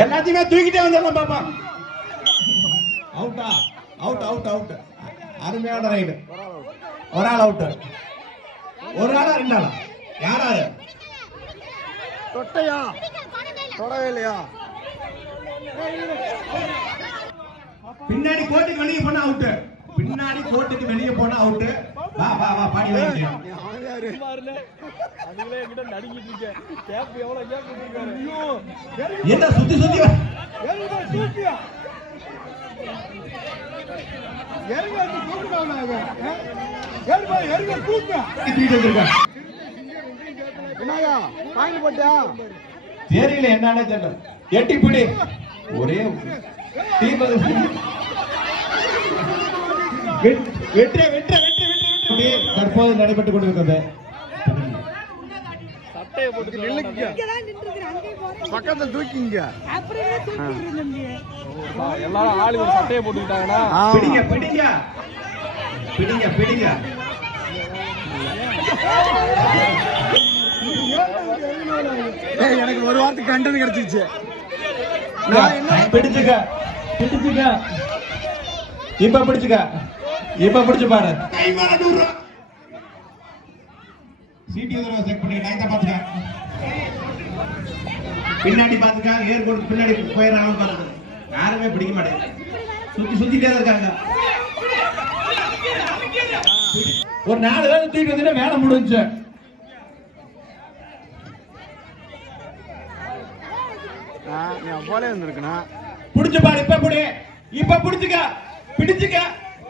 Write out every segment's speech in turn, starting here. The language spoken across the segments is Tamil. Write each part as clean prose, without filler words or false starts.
எல்லாத்தையுமே தூக்கிட்டே வந்துடலாம் பாப்பா. அவுட்டா? Out out out. அருமையான ரைடு. ஒரு ஆள் அவுட். ஒரு ஆளா ரெண்டு ஆளா? யாராரு தொட்டையா? தொடவே இல்லையா? பின்னாடி கோட்டுக்கு வெளியே போனா அவுட். பின்னாடி கோட்டுக்கு வெளியே போனா அவுட். வா வா வா பாடி வாங்க. அதுல என்கிட்ட நடிக்கிட்டு இருக்கேன். கேப் எவ்வளவு கேப் கொடுத்திருக்காரு. ஐயோ என்ன சுத்தி சுத்தி எருங்க தூக்கியா? எருங்க தூக்குறாங்க. எருங்க தூக்கு. தூக்கிட்டு வந்திருக்கா. என்னயா பாயிண்ட் போட்டியா? தெரியல என்னன்னு தெரியல. எட்டி பிடி. ஒரே டீம் வெற்றி வெற்றி வெற்றி வெற்றி தற்போது நடைபெற்றுக் கொண்டிருக்கிறது. சட்டையை போட்டு பக்கத்துல தூக்கிங்க. எல்லாரும் ஆளு ஒரு சட்டையை போட்டுக்கிட்டாங்கன்னா பிடிங்க பிடிங்க பிடிங்க பிடிங்க. எனக்கு ஒரு வாரத்துக்கு கண்டென்ட் கிடைச்சிச்சு. பிடிச்சுக்க பிடிச்சுக்க. இப்ப பிடிச்சுக்க. இப்ப பிடிச்சு பாரு. சீட்டி செக் பண்ணி டைம் பாத்துக்க. பின்னாடி பாத்துக்க. ஏர் கொடுத்து பின்னாடி போயிடறாங்க பாருங்க. யாருமே பிடிக்க மாட்டேங்க. சுத்தி சுத்திட்டே இருக்காங்க. ஒரு 4 பேர் தூக்கிட்டு வந்து வேலை முடிஞ்சு. போல இருந்திருக்கா. புடிச்சு பாரு. இப்ப புடி. இப்ப புடிச்சுக்க. பிடிச்சுக்க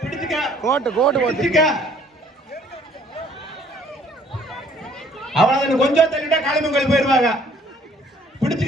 பிடிச்சுக்க. கோட்டு கோட்டு பிடிச்சுக்க. அவ்வளவு கொஞ்சம் தள்ளிட்டா காளிமங்கல் போயிருவாங்க. பிடிச்சு